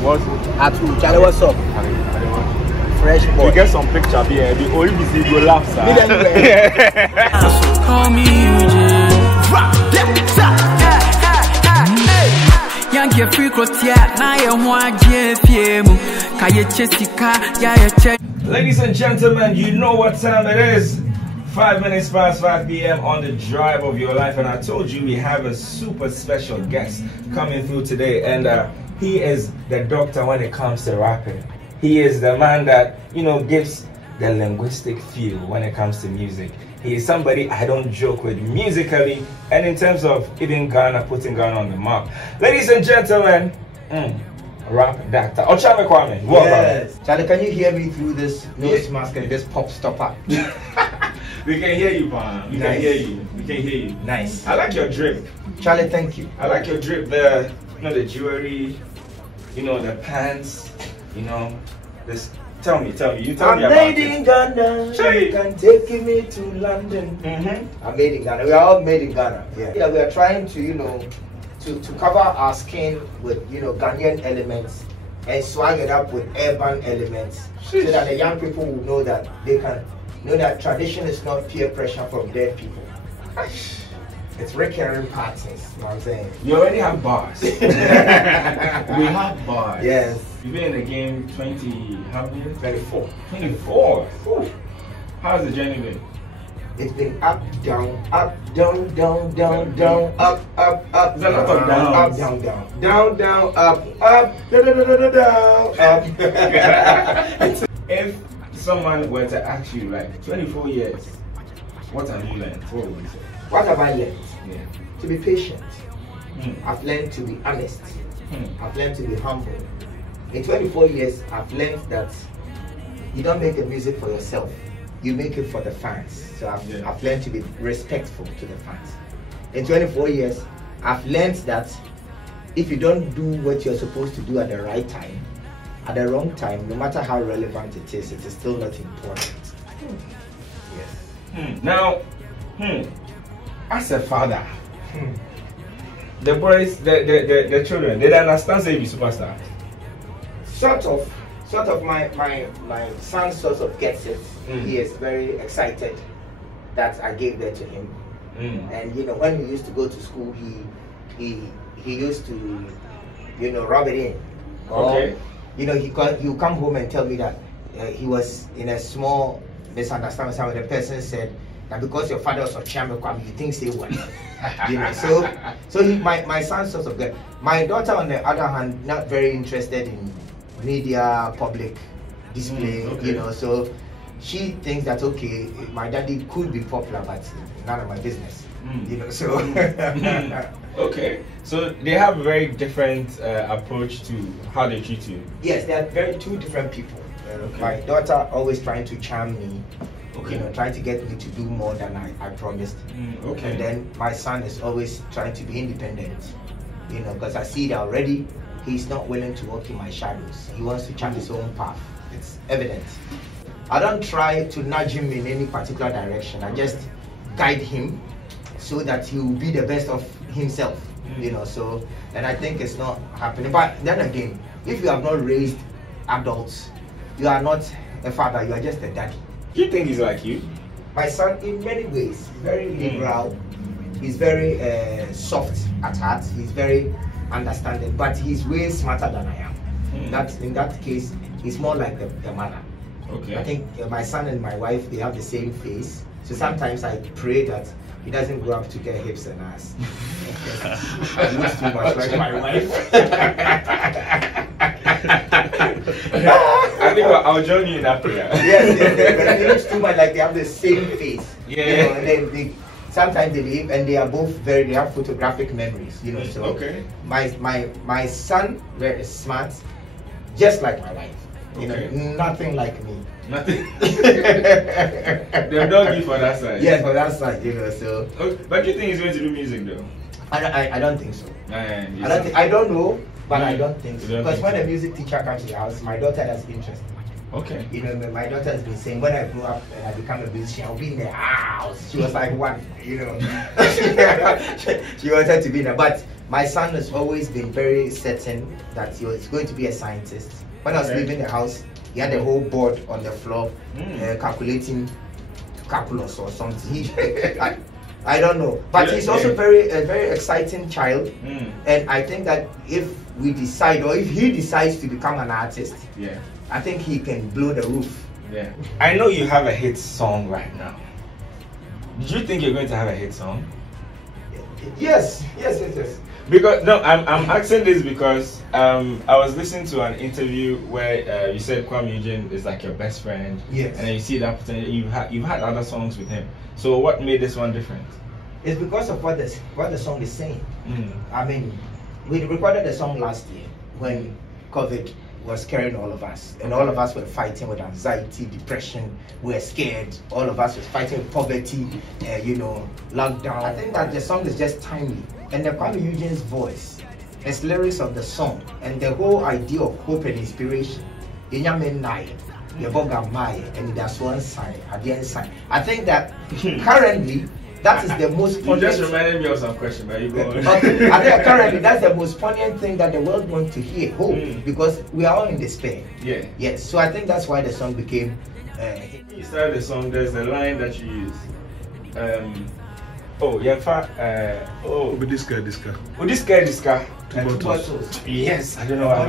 What? At who? Charlie, what's up? Fresh boy. We get some picture here. The only we go laugh, sir. Call me Young get free Ladies and gentlemen, you know what time it is. 5 minutes past 5 p.m. on the drive of your life, and I told you we have a super special guest coming through today, and he is the doctor when it comes to rapping. He is the man that, you know, gives the linguistic feel when it comes to music. He is somebody I don't joke with musically and in terms of even Ghana, putting Ghana on the map. Ladies and gentlemen, rap doctor Okyeame Kwame. Yes. Charlie, can you hear me through this nose mask and this pop stopper? We can hear you, man. We can hear you. We can hear you. Nice. I like your drip. Charlie, thank you. I like your drip there. You know, the jewelry, you know, the pants, you know, this. Tell me, you tell me about it. I'm made in Ghana. You can take me to London. I'm made in Ghana. We are all made in Ghana. Yeah, we are trying to, you know, to cover our skin with, you know, Ghanaian elements and swag it up with urban elements so that the young people will know that they can know that tradition is not peer pressure from dead people. It's recurring patterns, you know what I'm saying? You already have bars. We have bars. Yes. You've been in the game 20, how many years? 24. 24? Ooh. How's the journey been? It's been up, down, up, down, down, down, down, up, up, up. There's a lot of downs. Up, down, down, down, down, up, up, down, down, down, down, up. If someone were to ask you, like, 24 years, what have you learned? What would you say? What have I learned? Yeah. To be patient. I've learned to be honest. I've learned to be humble. In 24 years, I've learned that you don't make the music for yourself. You make it for the fans. So I've learned to be respectful to the fans. In 24 years, I've learned that if you don't do what you're supposed to do at the right time, at the wrong time, no matter how relevant it is still not important. Yes. Now, as a father, the boys, the children, they understand say you be superstar. Sort of. My son sort of gets it. He is very excited that I gave that to him. And you know, when he used to go to school, he used to, you know, rub it in. Okay. You know, he would come home and tell me that he was in a small misunderstanding. Some of the person said that because your father was Okyeame Kwame, you think say what? You know, so my son sort of get. My daughter, on the other hand, not very interested in media, public display. You know, so she thinks that okay, my daddy could be popular, but none of my business. You know, so. Okay, so they have a very different approach to how they treat you. Yes, they are two different people. My daughter always trying to charm me, you know, trying to get me to do more than I promised. Okay. And then my son is always trying to be independent, you know, because I see that already he's not willing to walk in my shadows. He wants to chart his own path. It's evident. I don't try to nudge him in any particular direction. I just guide him so that he will be the best of himself, you know. So, and I think it's not happening. But then again, if you have not raised adults, you are not a father, you are just a daddy. You think he's like you? My son, in many ways, he's very liberal. He's very soft at heart. He's very understanding, but he's way smarter than I am. In that case, he's more like the mother. Okay. I think my son and my wife, they have the same face. So sometimes I pray that he doesn't grow up to get hips and ass. He looks too much like my wife. I think I'll join you in that prayer. Yes, but he looks too much like they have the same face. Yeah. You know, and then sometimes they live and they are both they have photographic memories, you know. So my son very smart, just like my wife. You know, nothing like me. Nothing. They've done you for that side. Yes, for that side, you know. So. But you think he's going to do music though? I don't think so. I don't know, but I don't think so. Because when so. a music teacher comes to the house, my daughter has interest. Okay. You know, my daughter has been saying when I grow up and I become a musician, I'll be in the house. She was like one, you know. She wanted to be in there. But My son has always been very certain that he was going to be a scientist. When I was leaving the house, he had a whole board on the floor calculating calculus or something. I don't know, but he's also a very exciting child, and I think that if we decide, or if he decides to become an artist, I think he can blow the roof. Yeah, I know you have a hit song right now. Do you think you're going to have a hit song? Yes. Because no, I'm asking this because I was listening to an interview where you said Kwame Eugene is like your best friend. Yes. And then you see that potential. You've had other songs with him. So what made this one different? It's because of what the song is saying. I mean, we recorded the song last year when COVID was carrying all of us, and all of us were fighting with anxiety, depression. We were scared. All of us were fighting with poverty, lockdown. I think that the song is just timely, and the Kwame Eugene's voice, his lyrics of the song, and the whole idea of hope and inspiration. And that's one side, again side. I think that currently that is the most poignant. You just reminded me of some question, but you go on. I think currently that's the most poignant thing that the world wants to hear. Hope, because we are all in despair. Yeah. Yes. So I think that's why the song became. You started the song. There's a line that you use. This guy. Two bottles. Yes, I don't know why.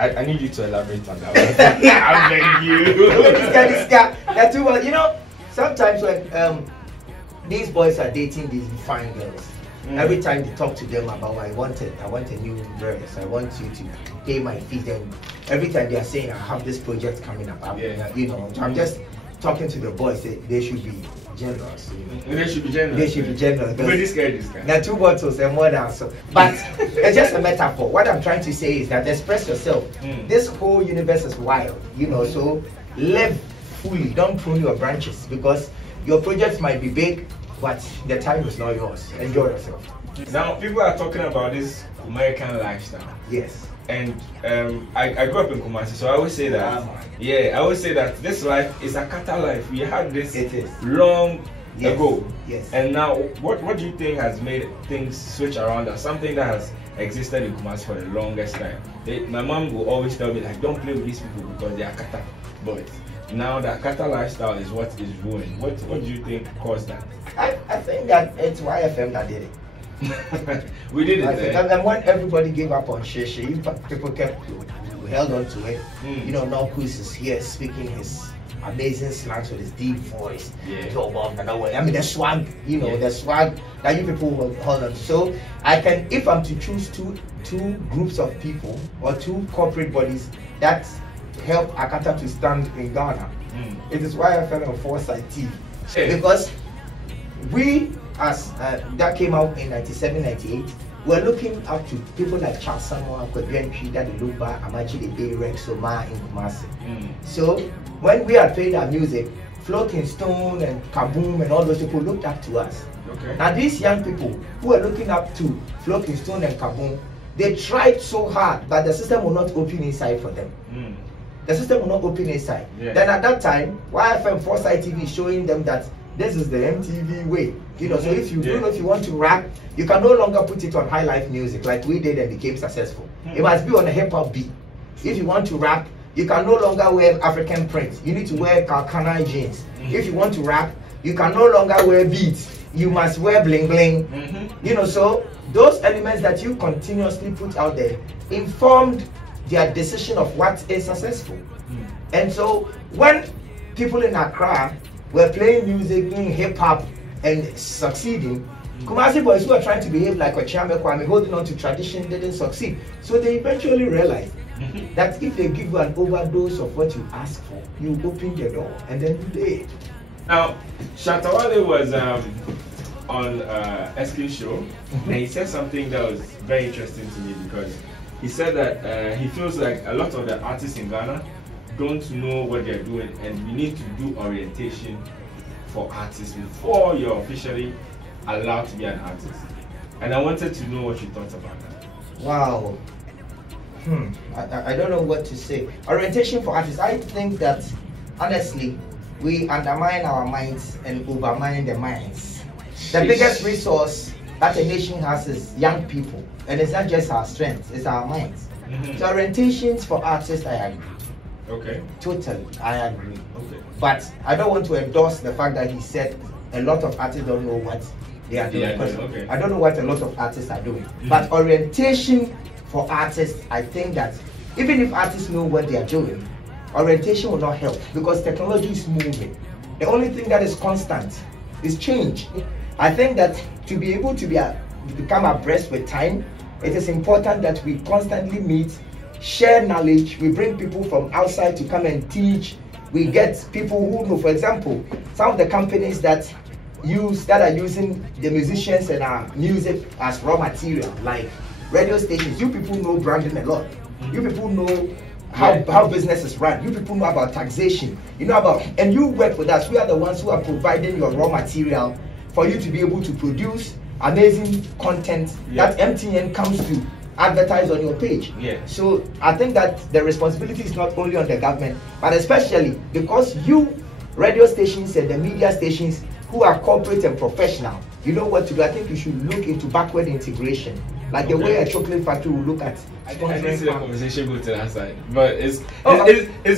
I need you to elaborate on that one. I beg you. This guy. That two bottles. You know, sometimes when these boys are dating these fine girls, every time they talk to them about I want a new dress, I want you to pay my fees, and every time they are saying I have this project coming up, I'm just talking to the boys. They should be generous. They should be generous. They should be generous. But this guy. The two bottles and more than so. But it's just a metaphor. What I'm trying to say is that express yourself. This whole universe is wild, so live fully. Don't prune your branches, because your projects might be big, but the time is not yours. Enjoy yourself. Now, people are talking about this American lifestyle. Yes. And I grew up in Kumasi, so I always say that. I always say that this life is a Kata life. We had this long ago. Yes. And now, what do you think has made things switch around? As something that has existed in Kumasi for the longest time. My mom will always tell me, like, don't play with these people because they are Kata boys. Now the Kata lifestyle is what is ruined. What do you think caused that? I think that it's Yfm that did it. We did it. And when everybody gave up on Sheshe, people held on to it. Norcus is here speaking his amazing slangs with his deep voice. I mean the swag, the swag that you people will hold on to. So if I'm to choose two groups of people or two corporate bodies that help Akata to stand in Ghana, it is Yfm and Foresight TV. Because we, as that came out in 97, 98, we're looking up to people like Charles Samuel, Kojo, Daddy Luba, Amachi Debe, Rex Omar in Kumasi. So when we had played our music, Floating Stone and Kaboom and all those people looked up to us. Now these young people who are looking up to Floating Stone and Kaboom, they tried so hard, but the system will not open inside for them. The system will not open inside. Then at that time, Yfm Foresight TV is showing them that this is the MTV way. So if you want to rap, you can no longer put it on high life music like we did and became successful. It must be on a hip hop beat. If you want to rap, you can no longer wear African print. You need to wear Kalkana jeans. If you want to rap, you can no longer wear beats. You must wear bling bling. So those elements that you continuously put out there informed their decision of what is successful. And so when people in Accra were playing music, doing hip hop and succeeding, Kumasi boys who are trying to behave like Okyeame Kwame, holding on to tradition, didn't succeed. So they eventually realized that if they give you an overdose of what you ask for, you open the door and then you lay it. Now, Shatawale was on SQ show, and he said something that was very interesting to me, because he said that he feels like a lot of the artists in Ghana don't know what they're doing, and we need to do orientation for artists before you're officially allowed to be an artist. And I wanted to know what you thought about that. Wow. I don't know what to say. Orientation for artists. I think that honestly, we undermine our minds and overmine the minds. The biggest resource that a nation has is young people, and it's not just our strength, it's our minds. So orientations for artists, I agree. Okay. Totally, I agree. Okay. But I don't want to endorse the fact that he said a lot of artists don't know what they are doing. Okay. I don't know what a lot of artists are doing. But orientation for artists, I think that even if artists know what they are doing, orientation will not help because technology is moving. The only thing that is constant is change. I think that to be able to become abreast with time, it is important that we constantly meet, share knowledge. We bring people from outside to come and teach. We get people who know, for example, some of the companies that are using the musicians and our music as raw material, like radio stations. You people know branding a lot. You people know how business is run. You people know about taxation. You know about, and you work with us. We are the ones who are providing your raw material for you to be able to produce amazing content that MTN comes to advertise on your page. So I think that the responsibility is not only on the government, but especially because you radio stations and the media stations who are corporate and professional, you know what to do. I think you should look into backward integration, like the way a chocolate factory will look at. I didn't see the conversation go to that side, but it's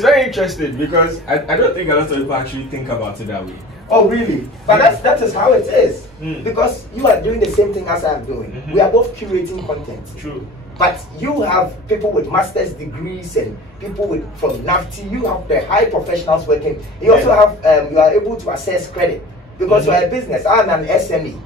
very interesting because I don't think a lot of people actually think about it that way. Oh really? But that is how it is. Because you are doing the same thing as I'm doing. We are both curating content. True. But you have people with master's degrees and people from NAFTI. You have the high professionals working. You also have you are able to access credit because you are a business. I'm an SME.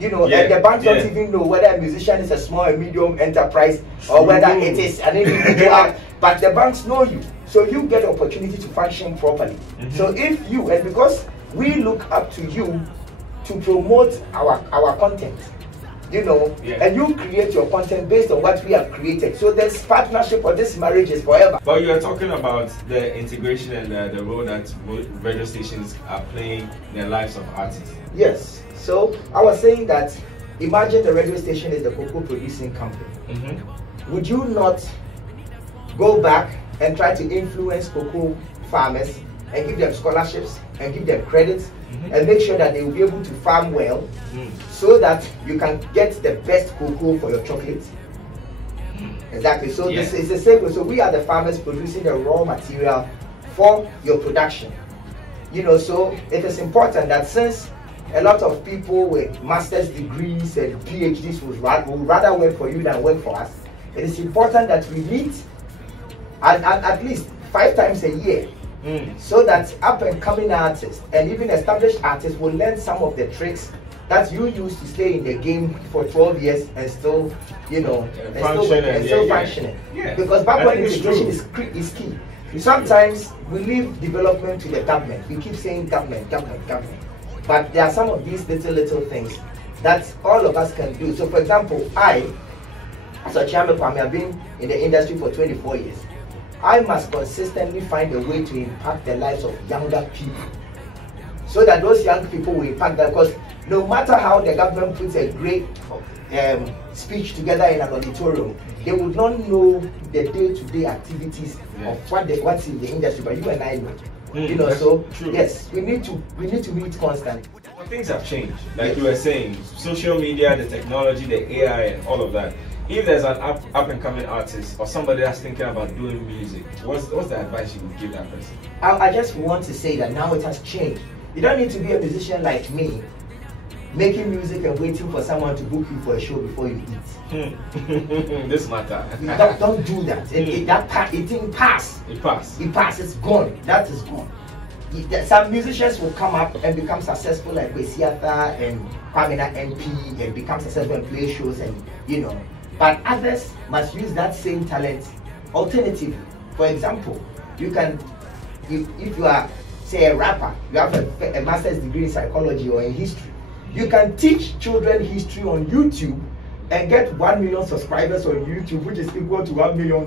You know, and the banks don't even know whether a musician is a small and medium enterprise or whether it is an individual. But the banks know you, so you get the opportunity to function properly. So if you, and because we look up to you to promote our content, you know, and you create your content based on what we have created. So this partnership or this marriage is forever. But you are talking about the integration and the role that radio stations are playing in the lives of artists. Yes. So I was saying that imagine the radio station is the cocoa producing company. Would you not go back and try to influence cocoa farmers and give them scholarships and give them credits and make sure that they will be able to farm well so that you can get the best cocoa for your chocolate? Exactly. So this is the same way. So we are the farmers producing the raw material for your production. You know, so it is important that since a lot of people with master's degrees and PhDs would rather work for you than work for us, it is important that we meet at least 5 times a year. So that up and coming artists and even established artists will learn some of the tricks that you used to stay in the game for 12 years and still, you know, still functioning. Because backward integration is key. Sometimes we leave development to the government. We keep saying government. But there are some of these little things that all of us can do. So for example, I, as Okyeame Kwame, have been in the industry for 24 years. I must consistently find a way to impact the lives of younger people so that those young people will impact them, because no matter how the government puts a great speech together in an auditorium, they would not know the day-to-day activities of what's in the industry, but you and I know. You know, so true. Yes, we need to meet constantly. Well, things have changed, like you were saying, social media, the technology, the AI, and all of that. If there's an up and coming artist or somebody that's thinking about doing music, what's the advice you would give that person? I just want to say that now it has changed. You don't need to be a musician like me, making music and waiting for someone to book you for a show before you eat. This matter. Don't do that. It didn't pass. It passed. It passed. It's gone. That is gone. Some musicians will come up and become successful like Wesiata and Kwame MP and become successful and play shows, and you know. But others must use that same talent alternatively. For example, you can, if you are, say, a rapper, you have a master's degree in psychology or in history, you can teach children history on YouTube and get 1 million subscribers on YouTube, which is equal to $1 million.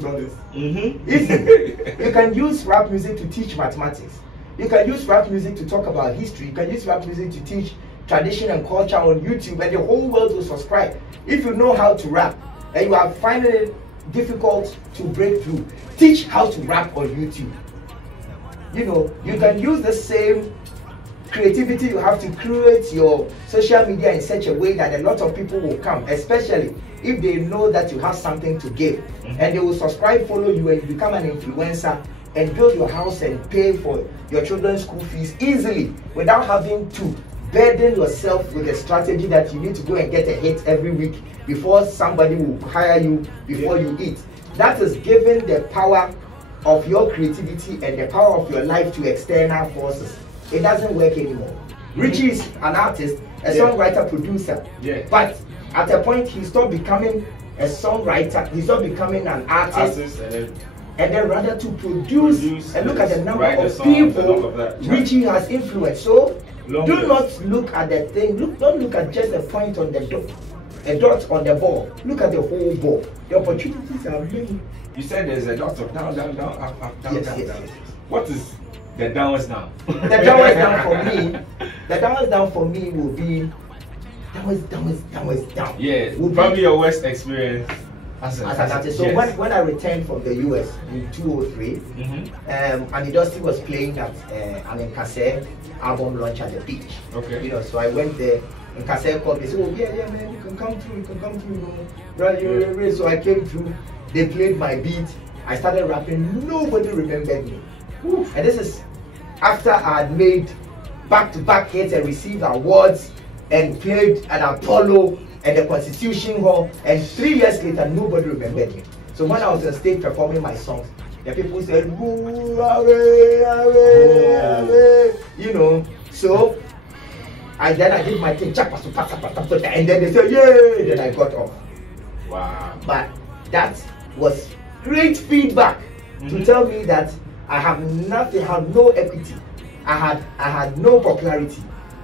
Easy. You can use rap music to teach mathematics. You can use rap music to talk about history. You can use rap music to teach tradition and culture on YouTube, and the whole world will subscribe. If you know how to rap and you are finding it difficult to break through, teach how to rap on YouTube. You know, you can use the same creativity, you have to create your social media in such a way that a lot of people will come, especially if they know that you have something to give. And they will subscribe, follow you, and become an influencer and build your house and pay for your children's school fees easily without having to burden yourself with a strategy that you need to go and get a hit every week before somebody will hire you before you eat. That is giving the power of your creativity and the power of your life to external forces. It doesn't work anymore. Richie is an artist, a songwriter, producer, but at a point he stopped becoming a songwriter, he stopped becoming an artist, and then rather to produce and look at the number of people Richie has influenced. So do not look at the thing, don't look at just a point on the dot, a dot on the ball. Look at the whole ball. The opportunities are many. You said there's a dot of down, down, down, up, up, down, down, down. Yes. What is the downwards down? The downwards down for me, the downwards down for me will be downwards down. Yeah, probably your worst experience as an artist. So when I returned from the US in 2003, Anidosti was playing at an Nkase album launch at the beach. Okay. You know, so I went there. Nkase called me. Said, "Oh yeah, man, you can come through. Right, so I came through. They played my beat. I started rapping. Nobody remembered me. And this is after I had made back-to-back hits and received awards and played at Apollo and the Constitution Hall. And 3 years later, nobody remembered me. So when I was on stage performing my songs, the people said, you know. So I did my thing, and then they said, yay! Then I got off. Wow. But that was great feedback to tell me that I have nothing, I have no equity, I had no popularity,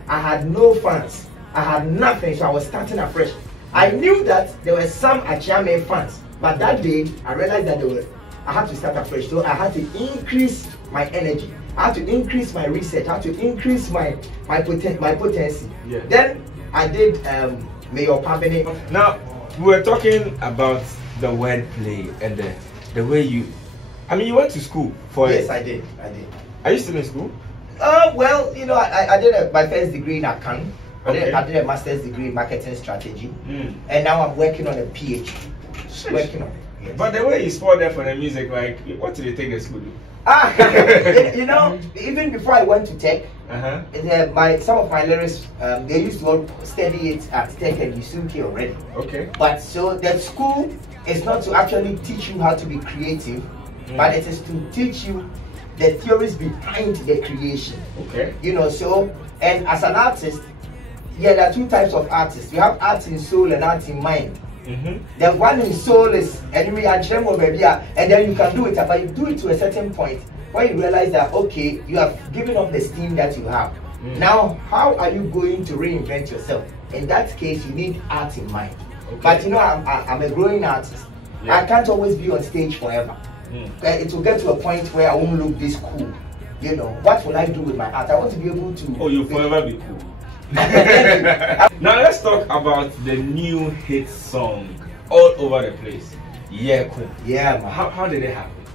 I had no fans, I had nothing, so I was starting afresh. I knew that there were some Okyeame fans, but that day I realized that I had to start afresh, so I had to increase my energy, I had to increase my research, I had to increase my potency. Yeah. Then I did Mayor Pabene. Now we were talking about the wordplay and the way you. I mean, you went to school for Yes, it. I did. Are you still in school? Well, you know, I did my first degree in Akan. Okay. I did a master's degree in marketing strategy, and now I'm working on a PhD. Working on it. Yes. But the way you spoiled there for the music, like, what did you think the school do? You know, even before I went to tech, some of my lyrics, they used to study it at tech and Yusuke already. Okay. But so the school is not to actually teach you how to be creative, but it is to teach you the theories behind the creation. Okay. You know, so, and as an artist, yeah, there are two types of artists. You have art in soul and art in mind. The one in soul is anyway, and then you can do it, but you do it to a certain point where you realize that okay, you have given up the steam that you have. Now, how are you going to reinvent yourself? In that case, you need art in mind. Okay. But you know, I'm a growing artist. I can't always be on stage forever. It will get to a point where I won't look this cool. You know, what will I do with my art? I want to be able to. Oh, you'll forever be cool. Now let's talk about the new hit song all over the place, Yeeko. Yeah, man. How did it happen?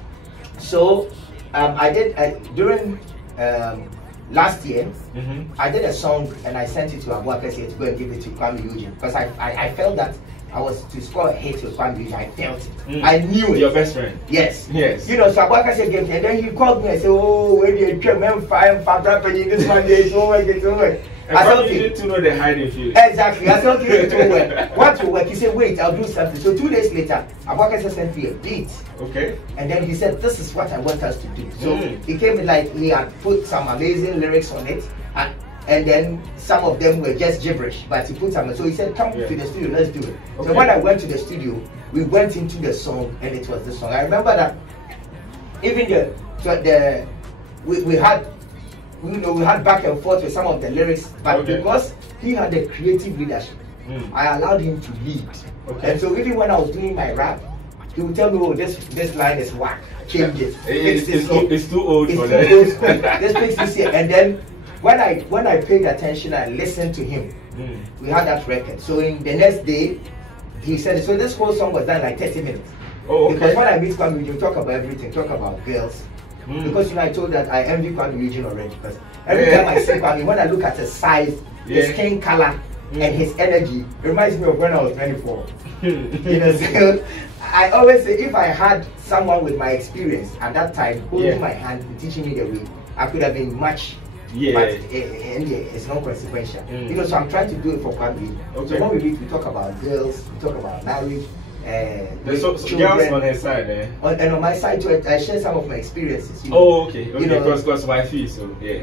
So I did during last year. I did a song and I sent it to Abuakese to go and give it to Kwame because I felt that I was to score a hit with Kwame. I felt it. I knew it. Your best friend. Yes. Yes. You know, so Abuakese gave me, and then he called me and said, "Oh, where do you man fire happening this one day? It's over. It's over." I thought you need to know the hiding field. Exactly. I said, okay, it will work. What will work? He said, wait, I'll do something. So 2 days later, Abuakese sent me a beat. Okay. And then he said, this is what I want us to do. So he came like he had put some amazing lyrics on it. And then some of them were just gibberish, but he put some. So he said, come to the studio, let's do it. Okay. So when I went to the studio, we went into the song, and it was the song. I remember that even we had, you know, we had back and forth with some of the lyrics, but because he had a creative leadership, I allowed him to lead. Okay. And so even when I was doing my rap, he would tell me, oh, this line is whack, change it. It's too old for that. This makes this here. And then when I paid attention, I listened to him. We had that record. So in the next day, he said, so this whole song was done like 30 minutes. Oh, okay. Because when I meet Kwame, we talk about everything, talk about girls, Because you know, I told that I envy Kwame region already. Because every time I see Kwame, when I look at his size, his skin color, and his energy, it reminds me of when I was 24. You know, so I always say if I had someone with my experience at that time holding my hand and teaching me the way, I could have been much. But it's not consequential. You know, so I'm trying to do it for Kwame. So when we meet, we talk about girls, we talk about marriage. So girls on her side, and on my side too, I share some of my experiences. You know? Oh, okay. You know, because wifey, so yeah.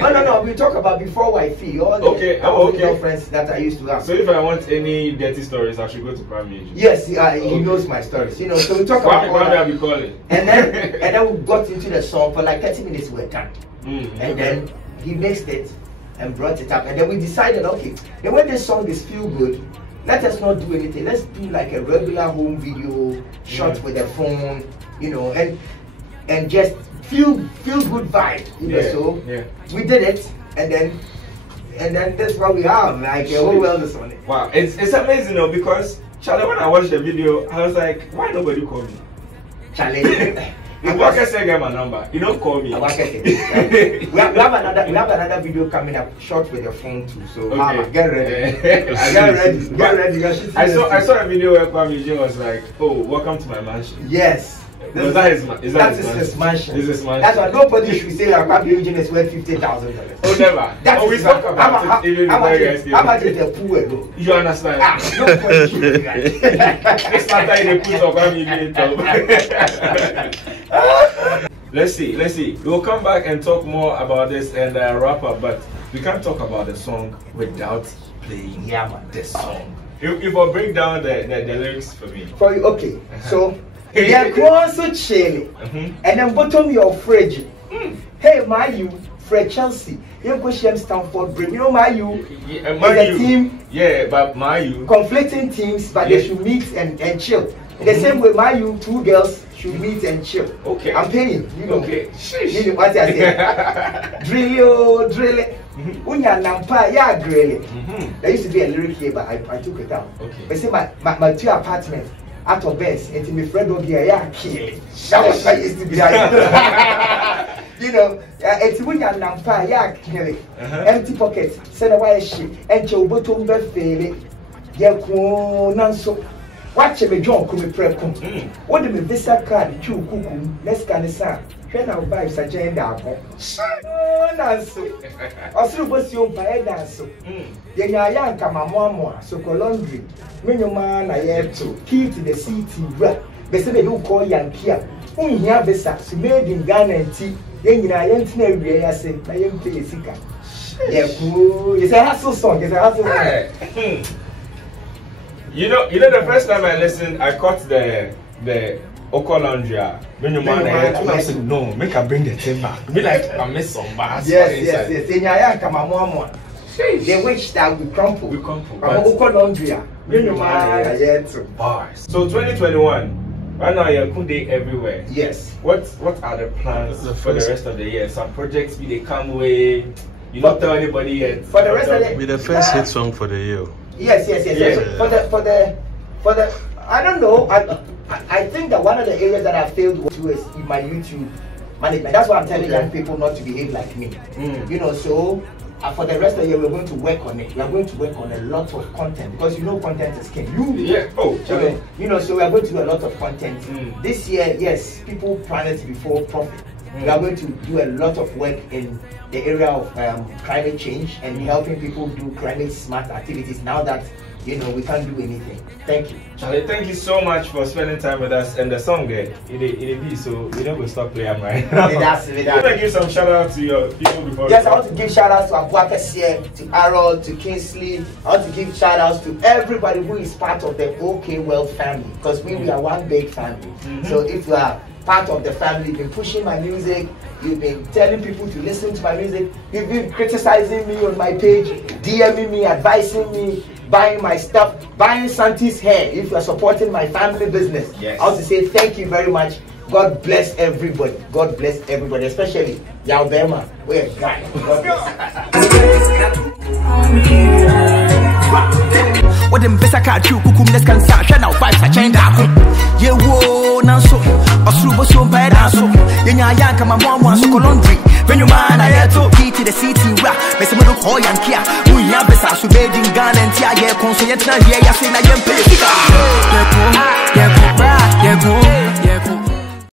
No. We talk about before wifey, all the girlfriends that I used to have. So if I want any dirty stories, I should go to Kwame. Yes, he knows my stories. You know, so we talk about all that. We call it. And then we got into the song for like 30 minutes. We were done, and then he mixed it and brought it up, and then we decided, okay, the way this song is feel good. Let us not do anything. Let's do like a regular home video shot with a phone, you know, and just feel good vibe, you know. So we did it, and then that's what we have, like a whole wellness on it. Wow, it's amazing though, because Charlie, when I watched the video, I was like, why nobody call me? Charlie. If I can get my number, you don't call me. we have another video coming up, shot with your phone too. So get ready. Get ready. I saw a video where Kwame was like, "Oh, welcome to my mansion." Yes. That is his mansion. This is mansion. That's why nobody should say that Kwame Eugene is worth $50,000. Oh, never. That's we talk about it. How much is the pool? You understand? Nobody should do that. It's not that they put Kwame. Let's see. We'll come back and talk more about this and wrap up, but we can't talk about the song without playing the song. If I break down the lyrics for me. For you, okay. So they're so chilly, and then bottom your fridge. Hey, my you, Fred Chelsea. You go Shem Stanford Bridge. You know my you. The team. Yeah, but my you. Conflicting teams, but they should meet and chill. In the same way, my you, two girls should meet and chill. Okay. I'm paying. You know. Okay. You know what I say? Drill it. Unya nampa ya drill it. There used to be a lyric here, but I took it out. Okay. They say my two apartments. Out of best, and my friend dog here, that was what used to be. You know, it's when you're nampa, empty pockets, send a wire shit, and your bottom bed failing. Yeeko, Nanso. Watch me, John, come prep. What do me visa card, chew cuckoo, let's can the sun. When I buy such a apple. Oh, Nanso. Also, what's your pie dance? Then your young come a more, so laundry. When your man I have to key to the city, but say they don't call Yankee. Only here, Bessa, so made in Ghana and tea. Then I ain't never I say, I am play a sicker. Yeah, it's a hustle song, it's a hustle song. You know, the first time I listened, I caught the Okolandria. When your man I said, no, make her bring the thing back. Be like, I miss some bars. Yes. Then I come a more. The wish that we crumple. I'm Okolandria. When your man I had to bars. So 2021, right now you're Kunde everywhere. Yes. What are the plans for the rest of the year? Some projects they come away. You don't tell anybody yet. For the rest of the with the first hit song for the year. Yes. For the I don't know. I think that one of the areas that I failed to is in my YouTube management. That's why I'm telling young people not to behave like me. You know, so for the rest of the year we're going to work on it. We are going to work on a lot of content because you know content is king. You know, so we are going to do a lot of content. This year, yes, people plan it before profit. We are going to do a lot of work in the area of climate change and helping people do climate smart activities now that you know we can't do anything. Thank you. Charlie, thank you so much for spending time with us. And the song there, it be so we don't go stop playing right now. You want to give some shout out to your people before? Yes, I want to give shout outs to Abuakesie, to Harold, to Kingsley. I want to give shout outs to everybody who is part of the OK World family because we are one big family. So if you are part of the family, you've been pushing my music, you've been telling people to listen to my music, you've been criticizing me on my page, DMing me, advising me, buying my stuff, buying Santi's hair. If you are supporting my family business, I want to say thank you very much. God bless everybody. God bless everybody, especially Yalbema. We're a guy. God bless. What them best I can't do, let's can start now. Vibes I change that. Yeah, whoa, now so. Or super so bad, so. Nya yanka my mom was so laundry. When you man I had to key to the city rap. Miss me look hoy and kia. We have this as we bedding gun and tia yeah consent na yeah ya say na yem pay. Yeeko, Yeeko,